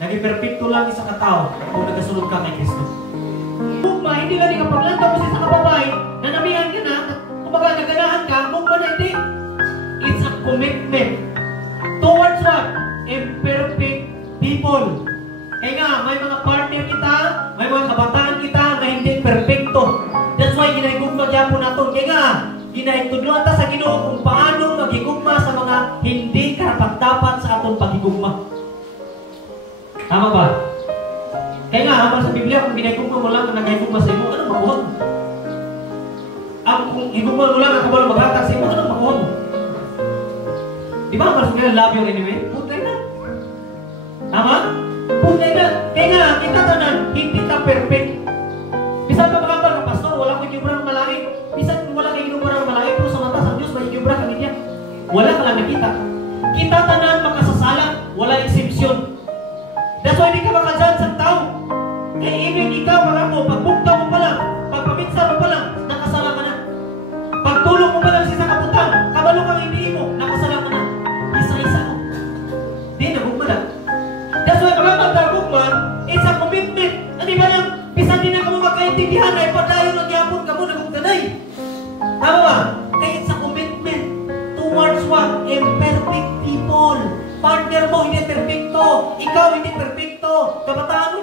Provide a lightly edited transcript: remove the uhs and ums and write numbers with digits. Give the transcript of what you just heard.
Naging perfecto lang isa ka tao kung nagasunod ka kay Kristo. Mugma, hindi lang ikapaglantaw mo sa kababay, nanamihan ka na, kumbaga naganahan ka, mugma na hindi. It's a commitment towards what? Imperfect people. Kaya nga, may mga partner kita, may mga kabataan kita na hindi perfecto. That's why ginahigugma gyapon naton. Kaya nga, ginahigtudloan ta sa Ginoo kung paano maghigugma sa mga hindi karapat-dapat sa aton paghigugma. Tama ba? Kaya nga, hamal sa Biblia, kung ginahigugma mo lang na naghigugma sa imo, ano makuha mo? Kung higugma mo lang ang kabalo maghatag sa imo, ano makuha mo? Di ba, hamal sa Biblia, love your enemy? Putay na. Tama? Putay na. Kaya nga, kita tanan, hindi ka perfect. Bisan pa makapal ka, pastor, wala ko yung ng malaki. Bisan wala kayo yung ng malaki, pero sa mata sa Diyos, may yung ka niya. Wala ka lang nakita. Kita tanan, makasasala, wala exception. That's why hindi ka makadyan sa tao. Kaya even ikaw, mga mo, pagbukta mo pa lang, pagpaminsa mo pa lang, nakasala ka na. Pagtulong mo pa lang sa isang kaputang, kabalo kang hindi mo, nakasala ka na. Isa-isa ko. Di na bukmala. That's why mga magkagugman, it's a commitment. Ano ba lang, bisan din na ka mo magkaintindihan, ay padayon ang yapon ka mo, nagugtanay. Tama ba? Kaya it's a commitment towards what? Imperfect people. Partner mo, hindi perfecto. Ikaw, hindi perfecto. Kabataan mo,